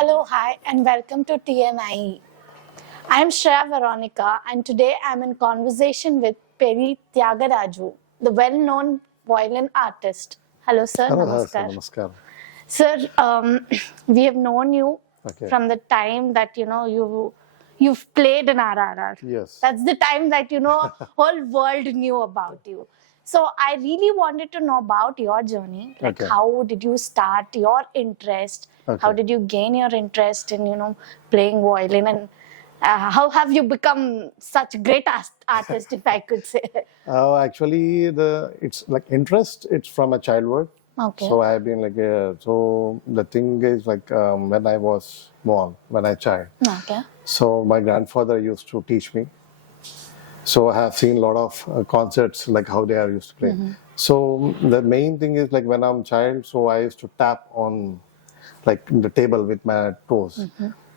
Hello, hi, and welcome to TNIE. I'm Shreya Veronica, and today I'm in conversation with Peri Thyagaraju, the well-known violin artist. Hello, sir. Hello, Namaskar. namaskar. Sir, we have known you Okay. from the time that you've played in RRR. Yes. That's the time that whole world knew about you. So I really wanted to know about your journey. Like, Okay. how did you start your interest? How Okay. did you gain your interest in playing violin, and how have you become such a great artist, if I could say? Actually, it's like interest. It's from a childhood. Okay. So I have been so the thing is when I was born, when I child. Okay. So my grandfather used to teach me. So I have seen a lot of concerts like how they are used to play. So the main thing is like when I'm child, so I used to tap on like the table with my toes.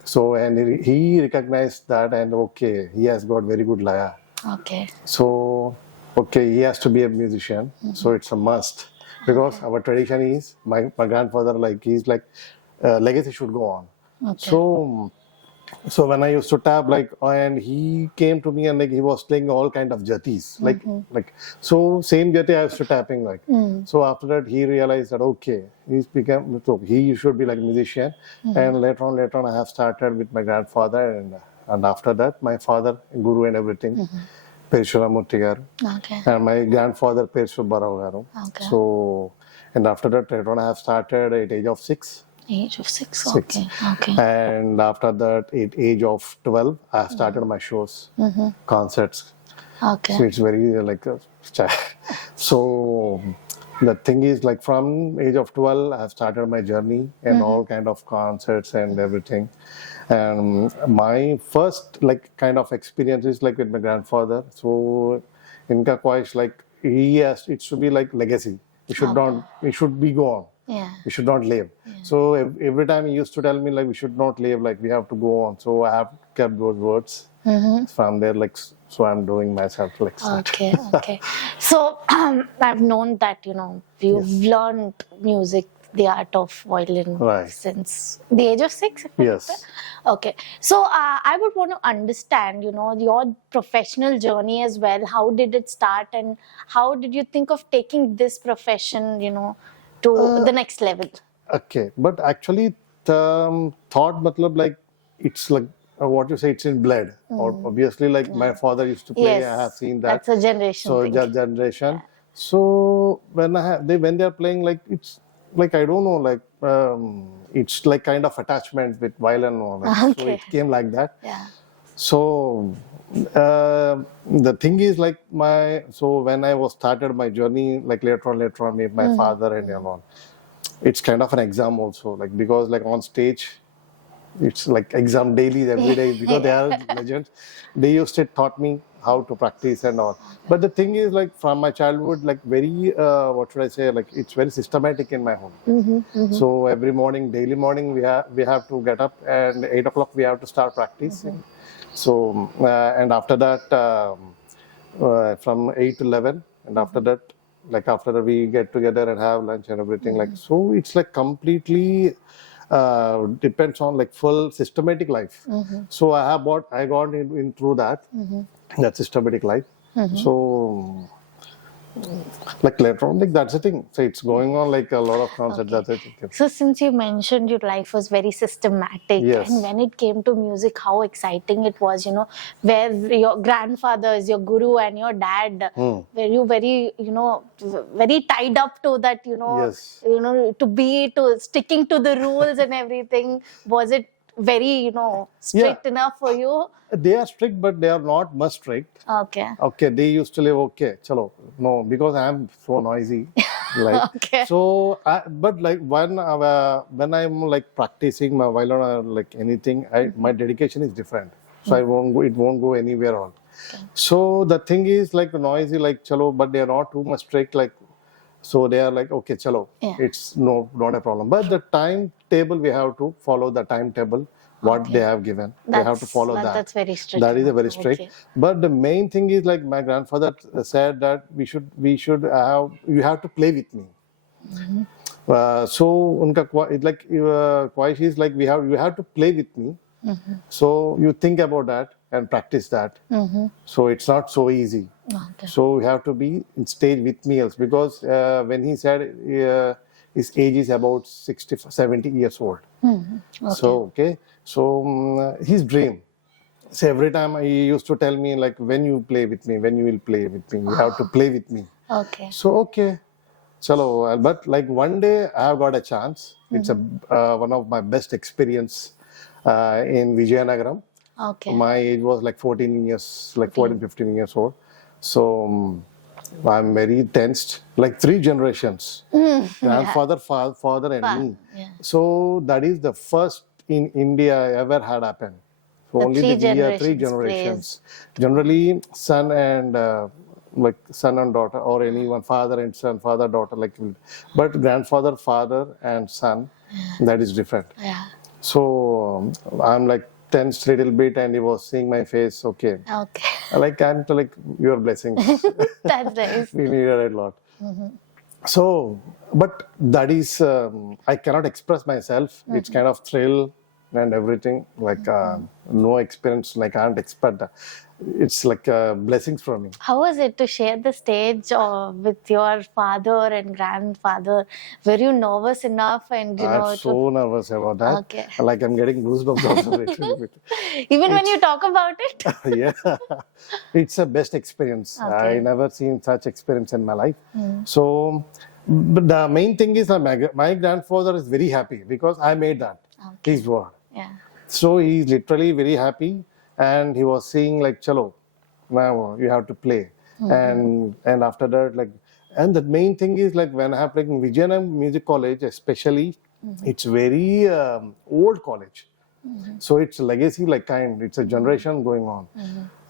So and he recognized that and okay, he has got very good lyre. Okay. So okay, he has to be a musician. So it's a must because our tradition is my grandfather he's legacy should go on. Okay. So when I used to tap and he came to me and he was playing all kind of jatis so same jati I used to tapping so after that he realized that okay he should be like a musician and later on I have started with my grandfather and after that my father guru and everything Peri Thyagaraju Okay. and my grandfather Peri Thyagaraju. Okay. So and after that later on I have started at age of 6. Age of 6. Six. Okay. Okay. And after that, at age of 12, I started my shows, concerts. Okay. So it's very so the thing is from age of 12, I started my journey and all kind of concerts and everything. And my first kind of experience is with my grandfather. So Inka Koish it should be like legacy. It should not. It should be gone. Yeah. We should not leave. Yeah. So every time he used to tell me we should not leave, we have to go on. So I have kept those words from there. So I'm doing myself Okay. Okay. So I've known that you've learned music, the art of violin, since the age of 6. Yes. Okay. So I would want to understand, your professional journey as well. How did it start, and how did you think of taking this profession, to the next level? Okay, but actually, thought, it's what you say, it's in blood. Or obviously, my father used to play. Yes, I have seen that. That's a generation So thing. generation. Yeah. So when when they are playing, it's I don't know, it's kind of attachment with violin. So it came like that. Yeah. So the thing is so when I was started my journey later on with my father and it's kind of an exam also because on stage it's exam daily every day because they are legends. They used to taught me how to practice and all. But the thing is from my childhood very what should I say it's very systematic in my home. So every morning, daily morning we have to get up and 8 o'clock we have to start practicing. So and after that from 8 to 11 and after that after that we get together and have lunch and everything so it's completely depends on full systematic life. So I got in through that systematic life. So later on that's the thing. So it's going on a lot of concepts. Okay. That's it. So since you mentioned your life was very systematic, Yes. and when it came to music, how exciting it was, where your grandfathers, your guru and your dad, were you very, very tied up to that, Yes. to sticking to the rules and everything. Was it very, strict enough for you? They are strict, but they are not much strict. Okay. Okay, they used to live okay. Chalo, no, because I am so noisy. Okay. So, but when I'm practicing my violin or anything, my dedication is different. So it won't go anywhere on. Okay. So the thing is noisy chalo, but they are not too much strict so they are okay chalo, it's not a problem. But the timetable we have to follow the timetable. What they have given, they have to follow that. That's very strict. That is a very strict. Okay. But the main thing is my grandfather said that you have to play with me. So unka it's like ख्वाहिश is like you have to play with me. So you think about that and practice that. So it's not so easy. Okay. So you have to be in stage with me else, because when he said his age is about 60, 70 years old. Okay. So his dream. So every time he used to tell me like, when you play with me, when you will play with me, you have to play with me. Okay. So okay, chalo. But like one day I have got a chance. It's one of my best experience in Vijayanagaram. Okay. My age was like 14 years, like 14, 15 years old. So I'm very tensed, like 3 generations, grandfather, father and me. Yeah. So that is the first in India ever had happened. So The only three we are 3 generations generations. Generally, son and like son and daughter, or anyone, father and son, father, daughter, like, but grandfather, father and son, that is different. Yeah. So I'm like tensed a little bit, and he was seeing my face. Okay, Okay. like, and like, your blessings. That's nice. We needed a lot. So, but that is I cannot express myself. It's kind of thrill and everything. Like no experience. Like I can't expect that. It's like blessings from me. How was it to share the stage with your father and grandfather? Were you nervous enough? And you know, I'm it so nervous about that. Okay. Like I'm getting goosebumps also a little bit. even when you talk about it. Yeah, it's a best experience. Okay. I never seen such experience in my life. So, but the main thing is my grandfather is very happy because I made that his word. Yeah. So he's literally very happy, and he was saying like, "Chalo, now you have to play." And after that, like, and the main thing is like, when I have like in Vijayanam Music College, especially, it's very old college. So it's legacy, like kind. It's a generation going on,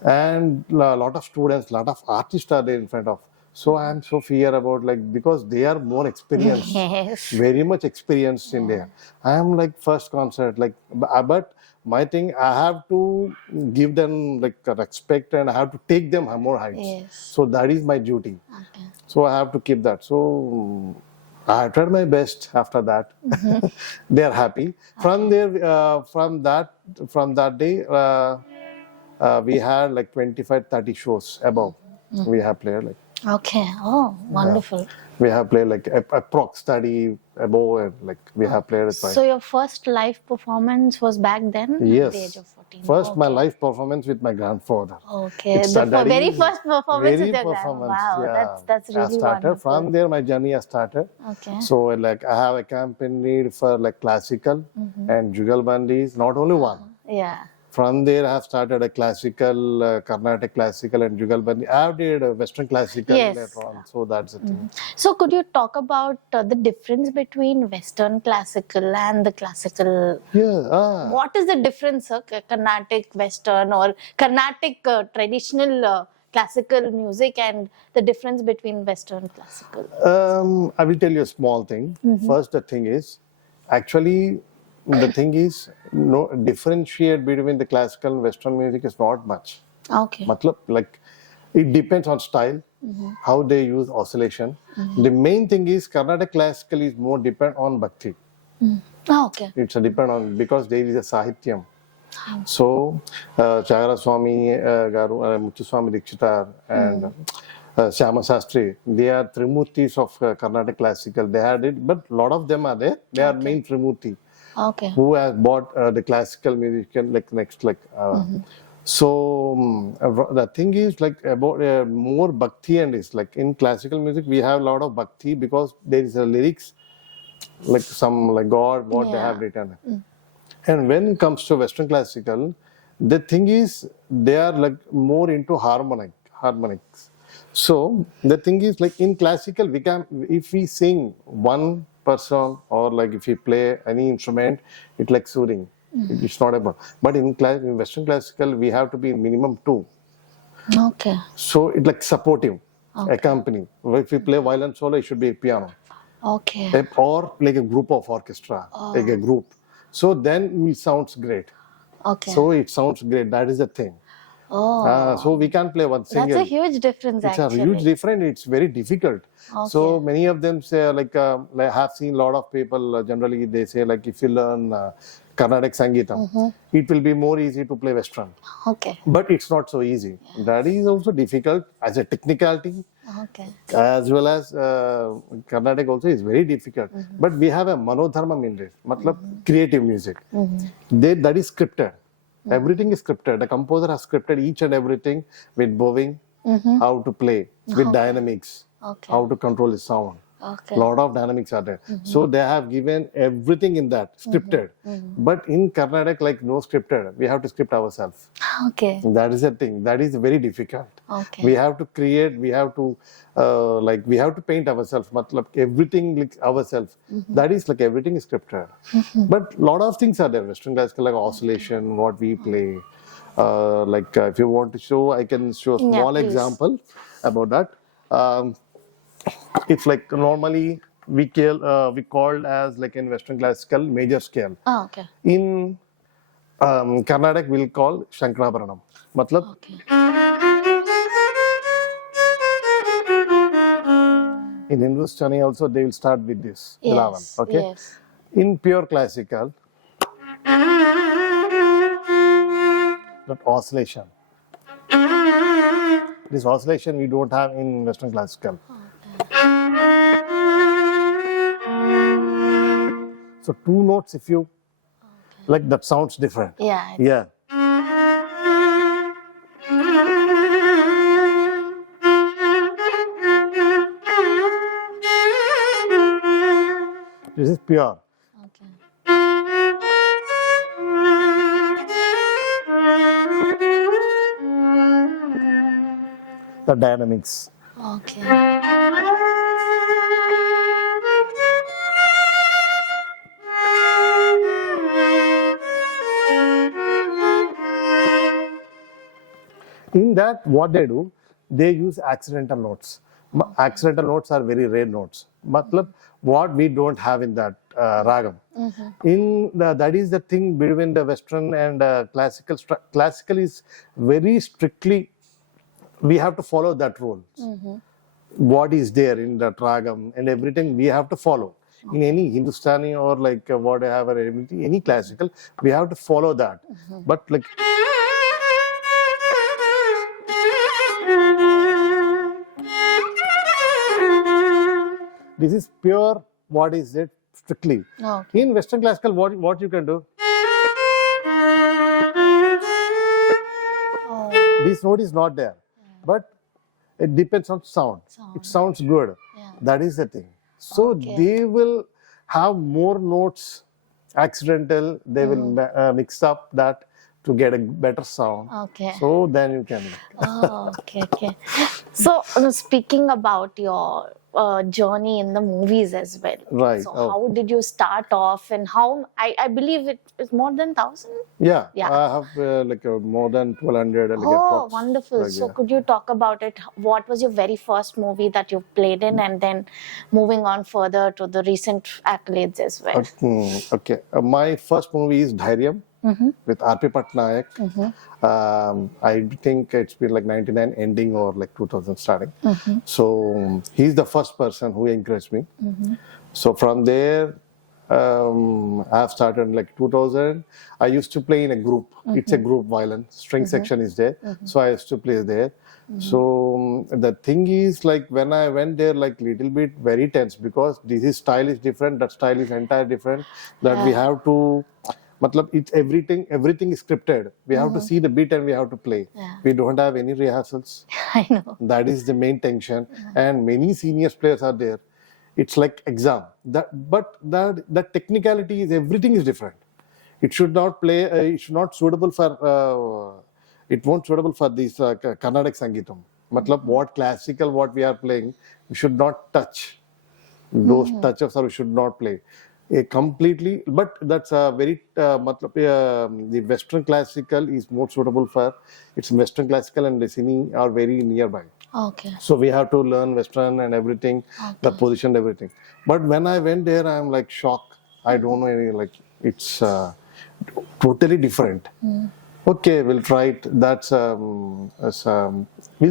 and a lot of students, lot of artists are there in front of. So I'm so fear about, like, because they are more experienced, Yes. very much experienced in there. I am like first concert, like, but my thing, I have to give them like respect, and I have to take them more heights. Yes. So that is my duty. Okay. So I have to keep that. So I tried my best. After that, they are happy. From there, from that day, we had like 25, 30 shows above. We have played like. Okay. Oh, wonderful. We have played like approx study above, and like we have played it. So your first live performance was back then at Yes. the age of 14. First, my live performance with my grandfather. Okay. It's The that very is first performance very with your performance. Wow, Yeah. that's I really started wonderful. from there. My journey has started. Okay. So like I have accompanied for like classical and jugalbandis, not only one. Yeah. From there, I have started a classical, Carnatic classical and jugalbandi. I have did Western classical Yes. later on. So that's the thing. So could you talk about the difference between Western classical and the classical? Yeah. What is the difference, sir? Carnatic Western or Carnatic traditional classical music, and the difference between Western classical? I will tell you a small thing. First, the thing is, actually, the thing is, no differentiate between the classical and Western music is not much. Okay. Matlab, like, it depends on style, how they use oscillation. The main thing is Carnatic classical is more depend on bhakti. Okay. It's a depend on, because there is a sahityam. So Chagara Swami Garu, Muthuswami Dikshitar, and Syama Sastri, they are Trimurtis of Carnatic classical. They had it, but a lot of them are there. They are main Trimurti, Okay. who has bought the classical musician like next, like. So the thing is like about more bhakti, and is like in classical music we have a lot of bhakti because there is a lyrics, like some like God, what they have written. And when it comes to Western classical, the thing is they are like more into harmonics. So the thing is like in classical we can, if we sing one person, or like if we play any instrument, it's like soothing. It's not about. But in Western classical we have to be minimum 2. Okay. So it's like supportive, accompanying. If we play violin solo, it should be piano. Okay. Or like a group of orchestra, like a group. So then it sounds great. Okay. So it sounds great. That is the thing. Oh, So we can't play one that's single. a huge difference It's a actually. huge difference. It's very difficult. So Okay. many of them say, like I have seen a lot of people, generally they say, like, if you learn Carnatic Sangeetam, it will be more easy to play Western. Okay. But it's not so easy. That is also difficult as a technicality, Okay. as well as Carnatic also is very difficult. But we have a Manodharmam in it, matlab creative music. That is scripted. Everything is scripted. The composer has scripted each and everything with bowing, how to play, with dynamics, Okay. how to control the sound. Okay. Lot of dynamics are there. So they have given everything in that scripted. But in Carnatic, like no scripted, we have to script ourselves. Okay. That is the thing. That is very difficult. Okay. We have to create. We have to we have to paint ourselves. Matlab everything like ourselves. That is like everything is scripted. But lot of things are there. Western classical like oscillation, what we play. If you want to show, I can show a small please. example about that. It's like normally we called as like in Western classical major scale. Oh, okay. In Carnatic, we'll call Shankarabharanam. Matlab, Okay. in Hindustani also they will start with this bilavan. Yes. Okay. Yes. In pure classical, that oscillation. This oscillation we don't have in Western classical. So two notes, if you like, that sounds different. Yeah. Yeah. This is pure. Okay. The dynamics. Okay. In that, what they do, they use accidental notes. Accidental notes are very rare notes. Matlab, what we don't have in that ragam. That is the thing between the Western and classical. Classical is very strictly, we have to follow that rule. What is there in that ragam and everything we have to follow. In any Hindustani or like whatever, any classical, we have to follow that. But like, this is pure, what is it, strictly. Okay. In Western classical, what you can do? Oh. This note is not there. But it depends on sound. It sounds good. Yeah. That is the thing. So Okay. they will have more notes, accidental, they will mix up that to get a better sound. Okay. So then you can. Oh, okay, okay. So, speaking about your journey in the movies as well. Right. So, Oh. how did you start off, and how? I believe it is more than 1,000. Yeah. Yeah. I have more than 1,200. Like Oh, approx, wonderful. like, So, yeah. could you talk about it? What was your very first movie that you played in, and then moving on further to the recent accolades as well? Okay. My first movie is Dhairyam with R.P. Patnaik. I think it's been like 99 ending or like 2000 starting. So he's the first person who encouraged me. So from there, I've started like 2000. I used to play in a group. It's a group violin. String section is there. So I used to play there. So the thing is, like when I went there, like little bit very tense because this style is different. That style is entire different. That we have to. Matlab, it's everything is scripted. We have to see the beat and we have to play. Yeah. We don't have any rehearsals. I know. That is the main tension. And many senior players are there. It's like exam. But the technicality is everything is different. It should not play. It should not suitable for. It won't suitable for this Carnatic Sangeetam. Matlab, what classical what we are playing, we should not touch. Those touches or we should not play. Completely, but that's a very the Western classical is more suitable for it's Western classical and the Cine are very nearby. Okay. So we have to learn Western and everything, the position, everything. But when I went there, I'm like shocked. I don't know any like it's totally different. Okay, we'll try it. We'll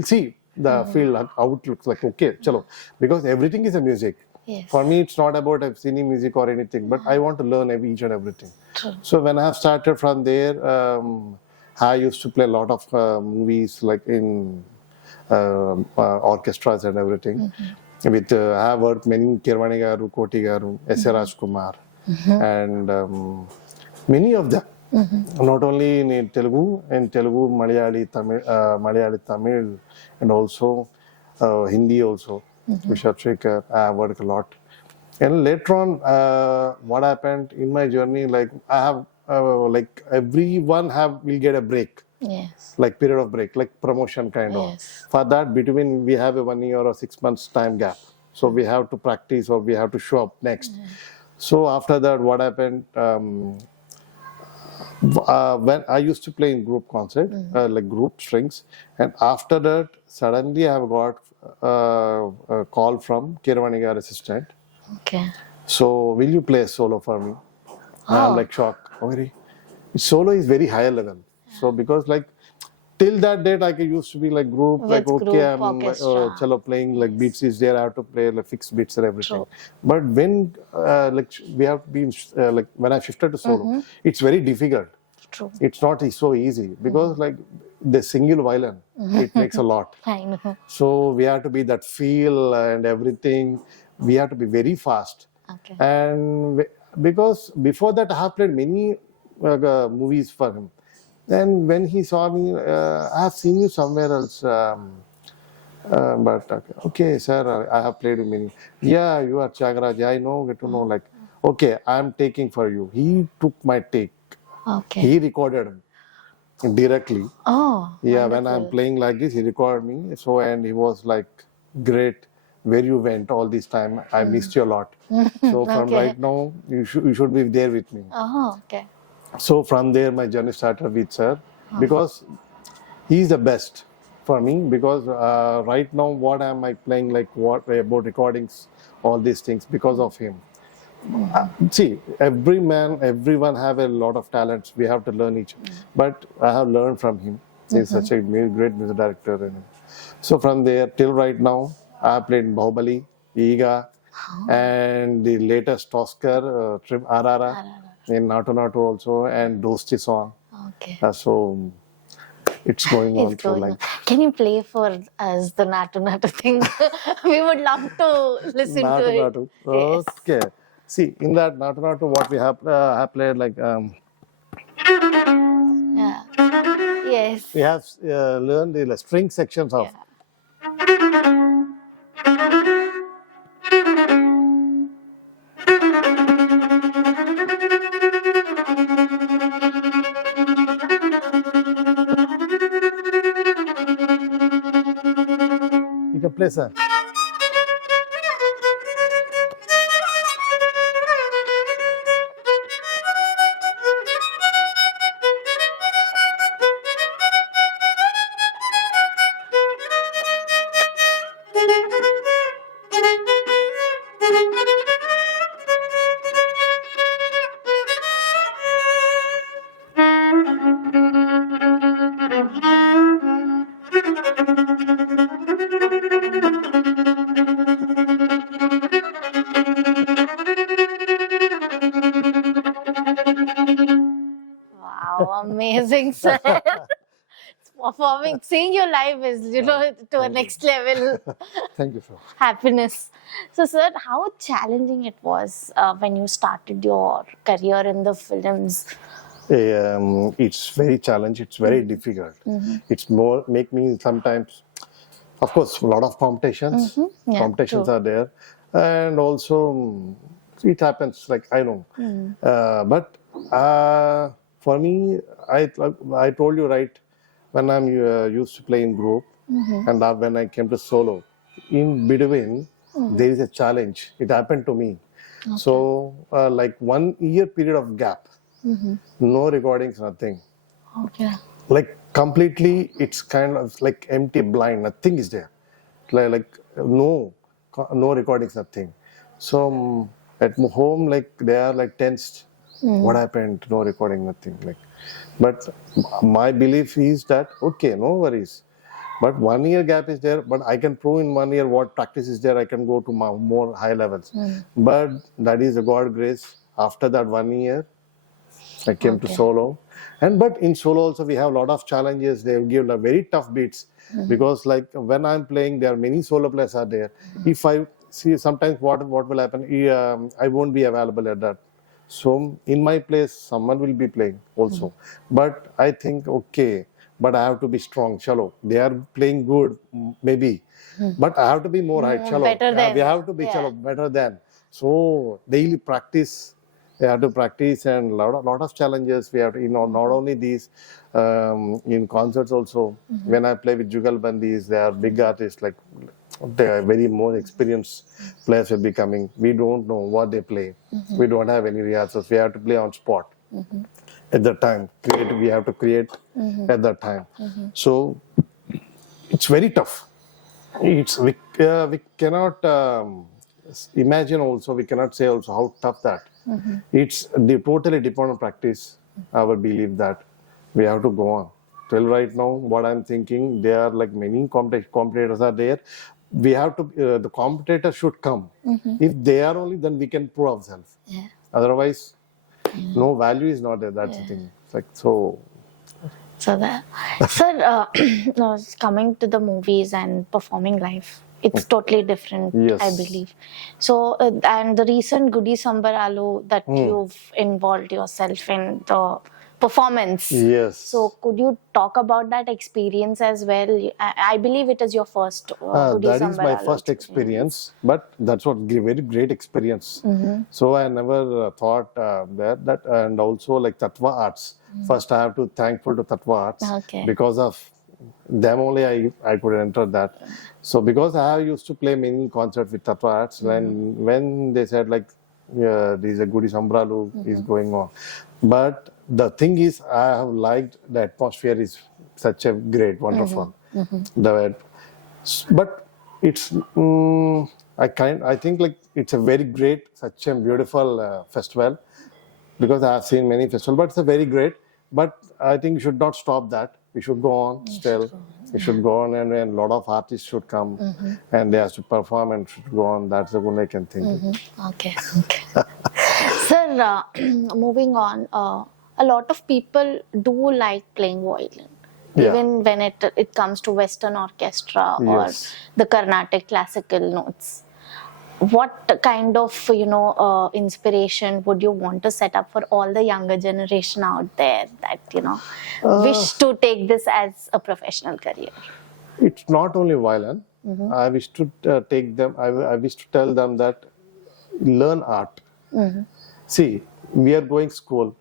see the field how it looks like. Okay, chalo. Because everything is a music. Yes. For me, it's not about singing music or anything, but I want to learn each and everything. True. So when I have started from there, I used to play a lot of movies like in orchestras and everything. With I have worked many Kirvani Garu, Koti Garu, S. A. Rajkumar, and many of them. Not only in Telugu, Malayali, Tamil, and also Hindi also. Vishal Shekhar, I have worked a lot. And later on, what happened in my journey, like I have, like everyone will get a break, Yes. like period of break, like promotion kind of. Yes. For that, between we have a 1 year or 6 months time gap. So we have to practice or we have to show up next. So after that, what happened? When I used to play in group concert, like group strings, and after that, suddenly I have got a call from Kirvanigar assistant. Okay. So, will you play a solo for me? I'm like shocked. Okay. Solo is very high level. So, because like till that date, I used to be like group, like With okay, group, I'm orchestra. chalo playing like beats is there. I have to play like fixed beats and everything. True. But when like we have been like when I shifted to solo, it's very difficult. True. It's not so easy because like the single violin, it makes a lot. I know. So we have to be that feel and everything. We have to be very fast. Okay. And because before that I have played many movies for him. Then when he saw me, I have seen you somewhere else. But okay, sir, I have played with many. Yeah, you are Thyagaraju. I know, get to know. Like, okay, I am taking for you. He took my take. Okay. He recorded directly. Oh. Yeah, when I'm playing like this, he recorded me. So, and he was like, great, where you went all this time. I missed you a lot. So, from Okay. right now, you should be there with me. Oh, okay. So, from there, my journey started with sir because he's the best for me. Because right now, what am I playing, like what about recordings, all these things, because of him. See, everyone have a lot of talents. We have to learn each. But I have learned from him. He's such a great music director. So from there till right now, I have played in Bahubali, Iga, and the latest Oscar, Trim Arara, in Naatu Naatu also, and Dosti song. Okay. So it's going on. It's going on. Can you play for us the Naatu Naatu thing? We would love to listen to it. Naatu Naatu. Yes. Okay. See, in that Naatu Naatu, what we have played like. Yeah. Yes. We have learned the string sections of. Yeah. You can play, sir. Wow, amazing, sir. Performing, seeing you live is, to a next level Thank you, sir. happiness. So, sir, how challenging it was when you started your career in the films? It's very challenging. It's very difficult. It's more make me sometimes. Of course, a lot of competitions. Yeah, Competitions true. are there, and also it happens. Like I know, but for me, I told you right when I'm used to play in group, and when I came to solo, in between there is a challenge. It happened to me. So like 1 year period of gap, no recordings, nothing. Okay. Like completely, it's kind of like empty, blind. Nothing is there. Like no recordings, nothing. So at home, like they are like tensed. What happened? No recording, nothing. Like, but my belief is that okay, no worries. But 1 year gap is there, but I can prove in 1 year what practice is there. I can go to more high levels. But that is the God grace. After that 1 year, I came to Okay. solo, and but in solo also we have a lot of challenges. They give like very tough beats because like when I'm playing, there are many solo players are there. If I see sometimes what will happen, I won't be available at that. So in my place, someone will be playing also. But I think okay, but I have to be strong. Chalo, they are playing good, maybe, but I have to be more high. Chalo, Better we than. have to be Yeah. chalo better than. So daily practice they have to practice and lot of challenges we have to, not only these in concerts also when I play with Jugal Bandis, they are big artists like they are very more experienced players will be coming. We don't know what they play. We don't have any rehearsals. We have to play on spot at that time. We have to create at that time. So it's very tough. We cannot imagine also, we cannot say also how tough that. It's totally depend on practice. I would believe that we have to go on. Till right now, what I'm thinking, there are like many competitors are there. We have to, the competitor should come. If they are only, then we can prove ourselves. Yeah. Otherwise, no value is not there. That's the thing. It's like, so So that, sir, no, coming to the movies and performing live, it's totally different, Yes. I believe. So, and the recent Goody Sambaralu that you've involved yourself in the performance. yes. So, could you talk about that experience as well? I believe it is your first Goody That is my Sambaralu first experience, but that's what very great experience. So I never thought that, and also like Tattva Arts. First, I have to thankful to Tattva Arts Okay. because of them only I could enter that. So because I used to play many concerts with Tattva Arts, when they said like there is a Goody Sambralu is going on, but the thing is I have liked the atmosphere is such a great, wonderful. The but it's I think like it's a very great, such a beautiful festival because I have seen many festivals, but it's a very great. But I think we should not stop that. We should go on still. We should go on, and a lot of artists should come and they have to perform and should go on. That's the one I can think. Okay. Okay. Sir, moving on, a lot of people do like playing violin. Yeah. Even when it comes to Western orchestra or Yes. the Carnatic classical notes. What kind of inspiration would you want to set up for all the younger generation out there that wish to take this as a professional career? It's not only violin. I wish to take them. I wish to tell them that learn art. See, we are going school.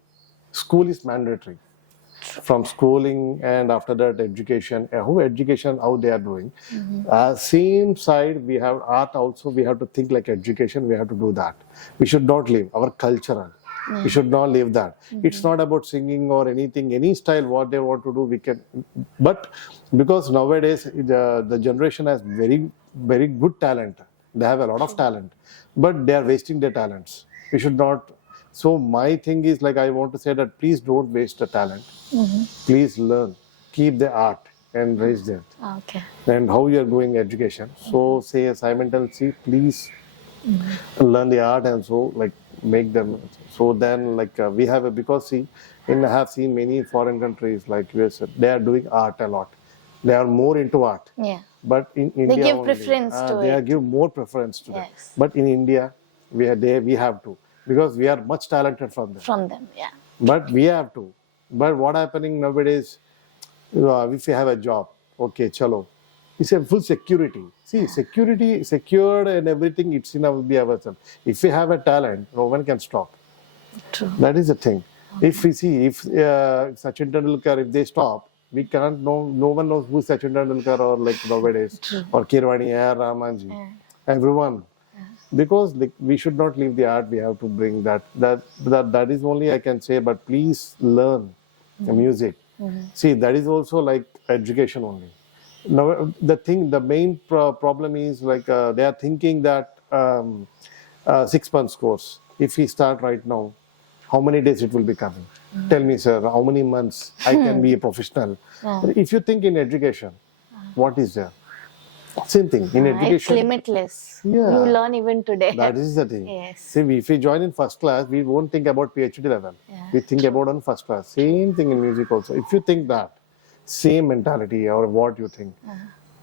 School is mandatory. From schooling and after that education, how they are doing. Same side, we have art also. We have to think like education. We have to do that. We should not leave our cultural. We should not leave that. It's not about singing or anything, any style. What they want to do, we can. But because nowadays the generation has very good talent. They have a lot of talent, but they are wasting their talents. We should not. So my thing is like I want to say that please don't waste the talent. Please learn, keep the art and raise that. Okay. And how you are going education. So say simultaneously, please learn the art and so like make them. So then like we have because see, I have seen many foreign countries like US, they are doing art a lot. They are more into art. Yeah. But in India, give only, preference to they it. give more preference to that. Yes. But in India, we have to because we are much talented from them. From them, yeah. But we have to. But what happening nowadays? If you have a job, okay, chalo. It's a full security. See, security, secured and everything. It's in our be ourselves. If we have a talent, no one can stop. True. That is the thing. If we see, if Sachin Tendulkar, if they stop, we can't know. No one knows who Sachin Tendulkar or like nowadays or Kirwani or Ramanji. Everyone. Because like, we should not leave the art. We have to bring that. That is only I can say. But please learn the music. See, that is also like education only. Now the main problem is like they are thinking that 6 months course. If we start right now, how many days it will be coming. Tell me, sir, how many months I can be a professional. If you think in education, what is there? Same thing in It's education. limitless. Yeah. You learn even today. That is the thing. Yes. See, if we join in first class, we won't think about PhD level. Yeah, We think about on first class. Same thing in music also. If you think that, same mentality or what you think,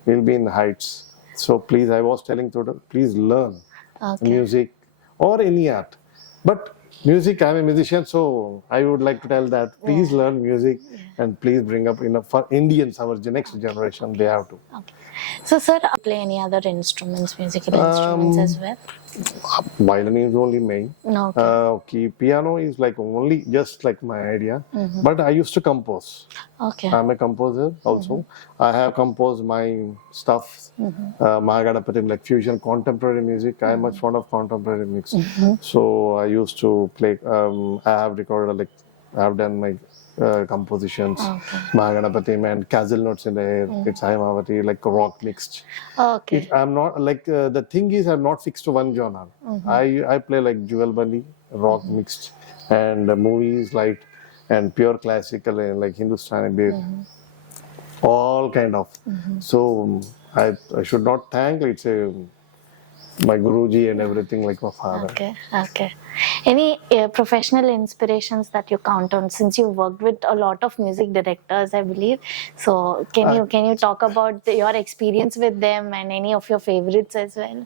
you'll be in the heights. So please, I was telling to please learn Okay. music or any art. But music, I'm a musician, so I would like to tell that please learn music and please bring up for Indians, our next generation, they have to. Okay. So, sir, play any other instruments, musical instruments as well? Violin is only main. Okay. Okay, piano is like only just like my idea. But I used to compose. Okay. I'm a composer also. I have composed my stuff, Mahagadapatim, like fusion, contemporary music. I am much fond of contemporary mix. So I used to play. I have recorded like I have done my compositions, Mahagadapatim and castle notes in the air. It's Haimavati, like rock mixed. Okay. I'm not like the thing is I'm not fixed to one genre. I play like Jewel Bunny, rock mixed, and movies like and pure classical and like Hindustani beat, all kind of. So I should not thank it's my Guruji and everything like my father. Okay. Okay. Any professional inspirations that you count on, since you worked with a lot of music directors, I believe. So can you talk about your experience with them and any of your favorites as well?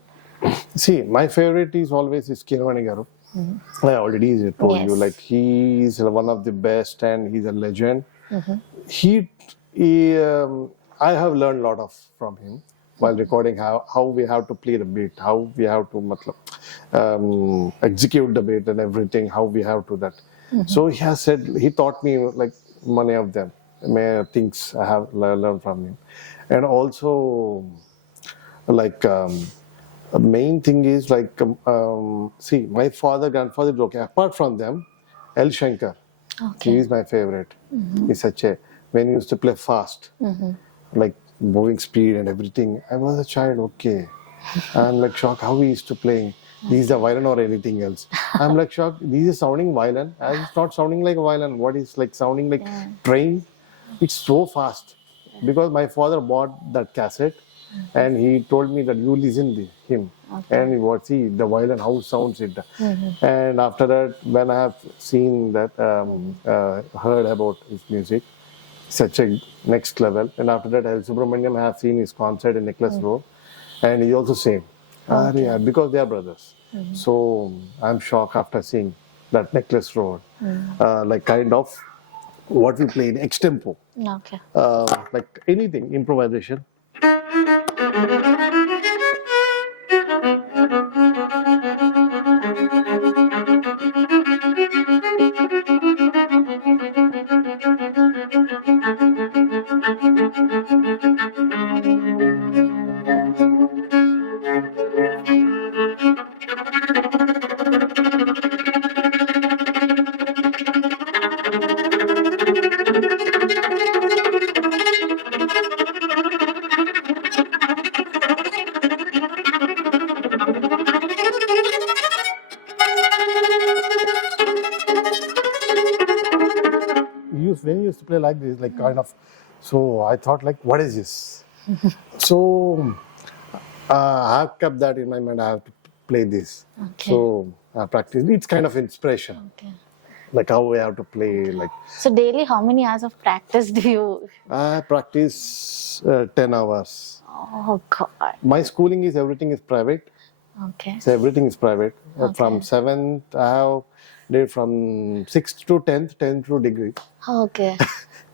See, my favorite is always Kiravani Garu. I already told you, like he is one of the best and he's a legend. He I have learned a lot of from him while recording how we have to play the beat, how we have to execute the beat and everything, how we have to that. So he has said, he taught me like many of them, many things I have learned from him. And also like main thing is like see, my father, grandfather is okay. Apart from them, L. Shankar, he is my favorite. He's such a, when he used to play fast, like moving speed and everything. I was a child, okay. I'm like shocked how he used to play. He's a violin or anything else. I'm like shocked. This is sounding violin. And it's not sounding like a violin. What is like sounding like train? It's so fast. Because my father bought that cassette and he told me that you listen to him and you watch see the violin how sounds it. And after that, when I have seen that, heard about his music, such a next level. And after that, L. Subramaniam, I have seen his concert in Necklace Road, and he also same. Yeah, because they are brothers. So I'm shocked after seeing that Necklace Road, like kind of what we play in extempo, Okay. like anything improvisation. When you used to play like this, like kind of, so I thought like, what is this? So I have kept that in my mind. I have to play this. So I practice. It's kind of inspiration, like how we have to play. Like So daily, how many hours of practice do you? I practice 10 hours. Oh God. My schooling is everything is private. Okay. So everything is private. From 7th, I have did from 6th to 10th, 10th to degree. Okay.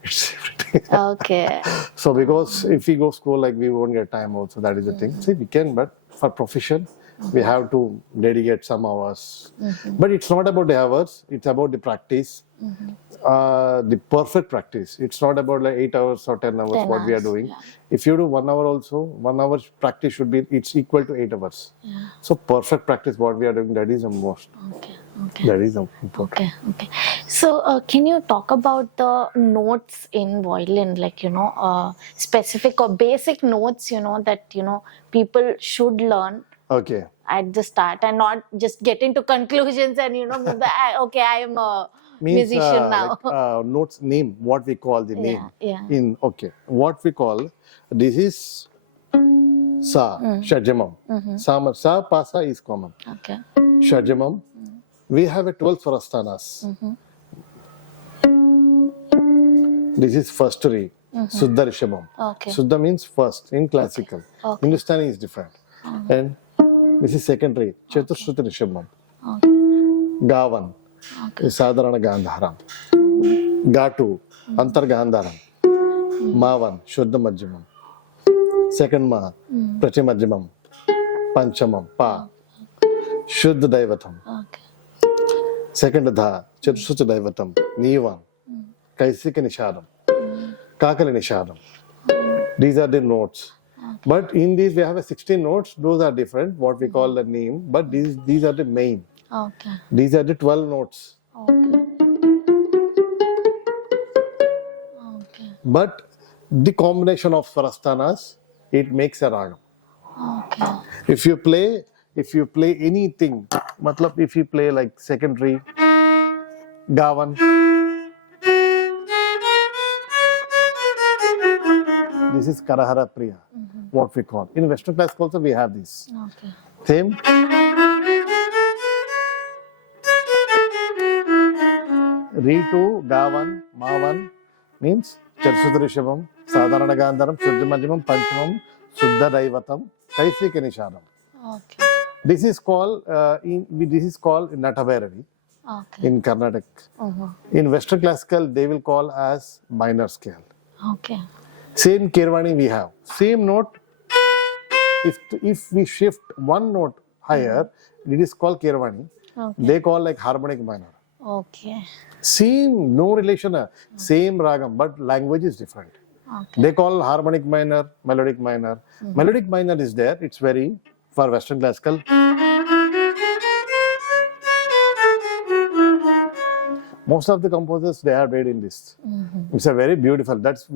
It's everything. Okay. So because if we go school, like we won't get time also, that is the thing. See, we can, but for profession, we have to dedicate some hours. But it's not about the hours, it's about the practice, the perfect practice. It's not about like 8 hours or 10 hours 10 what we are hours, doing. yeah. If you do 1 hour also, 1 hour practice should be, it's equal to 8 hours. So perfect practice what we are doing, that is the most. Okay. Okay. That is important. Okay. Okay. So can you talk about the notes in violin, like, specific or basic notes, that, people should learn? Okay. at the start and not just get into conclusions and okay, I am a Means musician now. notes name, what we call the name. Yeah. In okay, what we call, this is sa, shajamam. Sa pasa is common. Okay. Shajamam. We have a 12 swarasthanas. This is first re, Suddha Rishabham. Okay. Suddha means first in classical. Okay. Hindustani is different. And this is second re, Chaturshruti Rishabham. Okay. Gavan is Sadharana Gandharam. Gatu, Antar Gandharam. Mavan, Shuddha Majjamam. Second Ma, Pratimajjamam. Panchamam, Pa. Shuddha Daivatam. Okay. Second Dha, Chaturshruti Daivatam. Nivan. Kaisika Nishadam. Kakali Nishadam. These are the notes. But in these we have a 16 notes. Those are different, what we call the name. But these are the main. Okay. These are the 12 notes. Okay. Okay. But the combination of swarasthanas, it makes a raga. Okay. If you play anything, matlab if you play like secondary, Gavan, this is Karahara Priya, what we call. In Western classical also we have this. Okay. Same. Re2, Gavan, Mavan means Chaturshruti Rishabham, Sadharana Gandharam, Shuddha Majjamam, Panchamam, Suddha Daivatam, Kaisika Nishadam. Okay. This is called Natavairavi Okay. in Carnatic. In Western classical, they will call as minor scale. Okay. Same Kirvani we have. Same note. If we shift one note higher, it is called Kirvani. Okay. They call like harmonic minor. Okay. Same, no relation, same ragam, but language is different. Okay. They call harmonic minor, melodic minor. Melodic minor is there, it's very, for Western classical. Most of the composers, they are made in this. It's a very beautiful, that's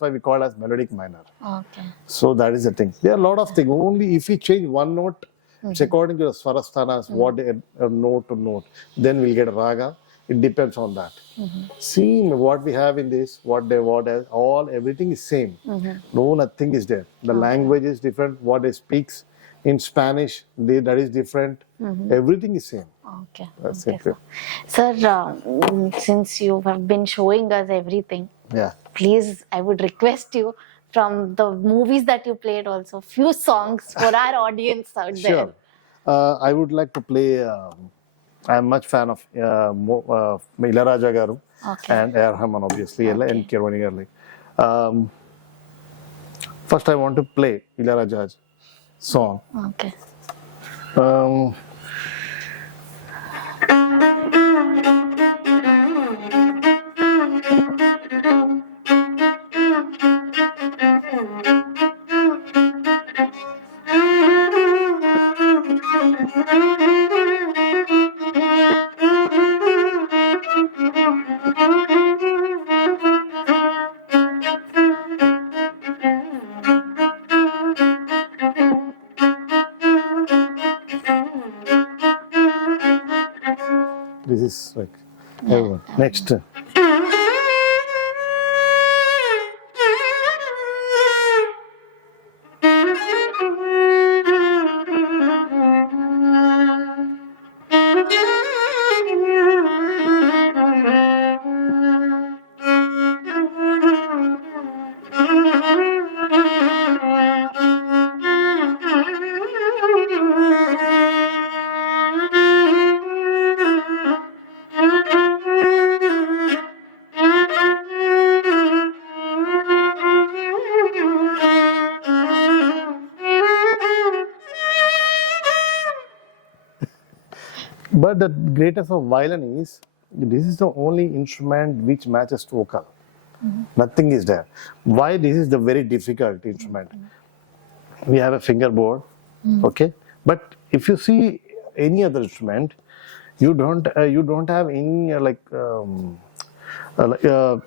why we call as melodic minor. Okay. So that is the thing. There are a lot of things. Only if we change one note, it's according to the swarasthanas, what a note to note, then we'll get a raga. It depends on that. See what we have in this, everything is same. No, nothing is there. The language is different. What they speaks in Spanish, that is different. Everything is same. Okay. That's Okay. it. Sir, since you have been showing us everything, Yeah. please, I would request you from the movies that you played also, few songs for our audience out there. Sure. I would like to play. I'm much fan of Ilayaraja Garu Okay. and A.R. Rahman, obviously, and Kirvani Garli. First, I want to play Ilayaraja's song. Okay. This is like next. But the greatest of violin is, this is the only instrument which matches to vocal. Nothing is there. Why this is the very difficult instrument? We have a fingerboard, okay? But if you see any other instrument, you don't have any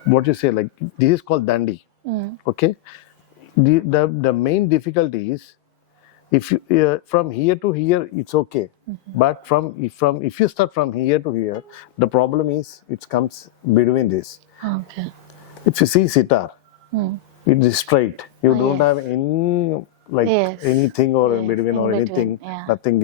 what you say, like this is called dandi, okay? The main difficulty is If you from here to here, it's okay. But if you start from here to here, the problem is it comes between this. Okay. If you see sitar, it is straight. You don't yes. have any like Yes. anything or in Yes, between in or between, anything. yeah. Nothing.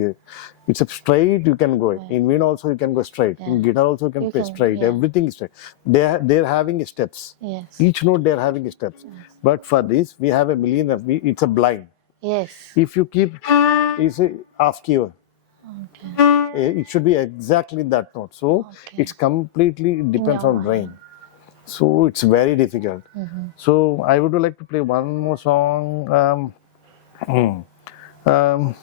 It's a straight. You can go. In wind also you can go straight. In guitar also you can You play can, straight. yeah. Everything is straight. They're having steps. Yes. Each note they're having steps. But for this we have a million of. It's a blind. Yes. If you keep, it's a half key. Okay. It should be exactly that note. So Okay. it's completely depends your on brain. So it's very difficult. So I would like to play one more song. Um,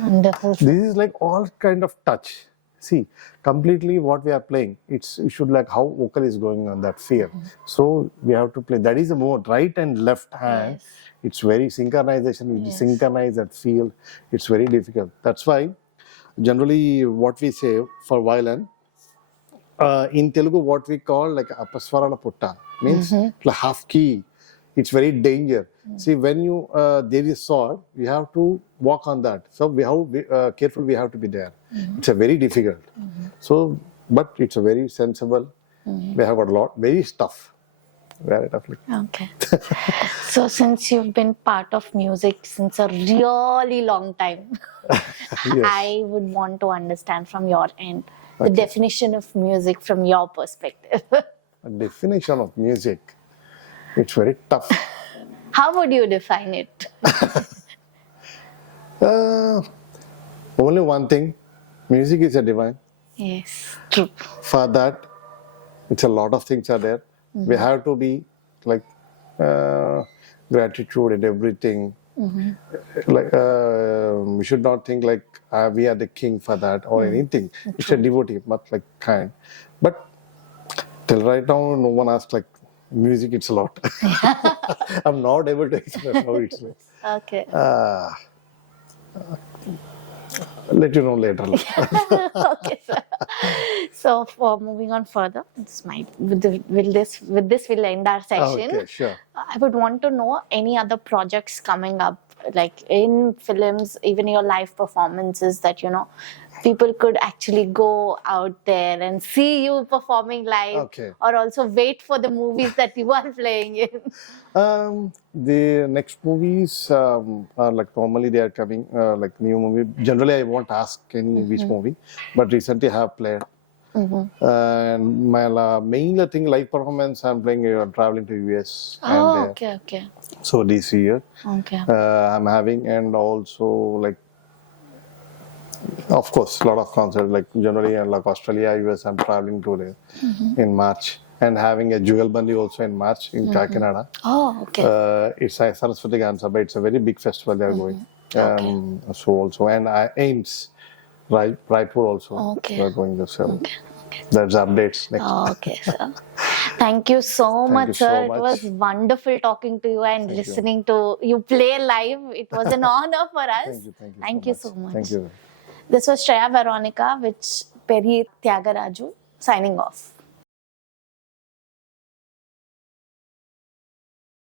Wonderful. This is like all kind of touch. See, completely what we are playing, it should like how vocal is going on that feel. So we have to play. That is the mode, right and left hand. Yes. It's very synchronization. We Yes. synchronize that feel. It's very difficult. That's why generally what we say for violin, in Telugu what we call like apaswarala putta means like half key. It's very danger. See, when you there is sword, you have to walk on that. So we have careful. We have to be there. It's a very difficult. So, but it's a very sensible. We have got a lot very tough, very tough. Okay. So since you've been part of music since a really long time, Yes. I would want to understand from your end the definition of music from your perspective. A definition of music. It's very tough. How would you define it? Only one thing, music is a divine. Yes, true. For that, it's a lot of things are there. We have to be like gratitude and everything. Like we should not think like we are the king for that or anything. It's a devotee, but like kind. But till right now, no one asked like music. It's a lot. I'm not able to express how it's like. Okay. Let you know later. Okay, sir. So for moving on further, this might with this we'll end our session. Okay, sure. I would want to know any other projects coming up, like in films, even your live performances that people could actually go out there and see you performing live, Okay. or also wait for the movies that you are playing in. The next movies are like normally they are coming like new movie. Generally, I won't ask any which movie, but recently I have played. And my main thing live performance I'm playing traveling to US. Oh, and, okay. So this year Okay. I'm having, and also like of course a lot of concerts like generally like Australia, US. I'm traveling to there in March. And having a Jewel Bandi also in March in Kakinada. Oh, okay. It's a Saraswati Gansabha. It's a very big festival they are going. So also, and Ames, Raipur also. Okay. We are going this year. Okay. That's updates next. Okay, sir. Thank you so much, you sir. so It much. was wonderful talking to you and listening to you play live. It was an honor for us. Thank you so much. Thank you. This was Shreya Veronica with Peri Thyagaraju signing off.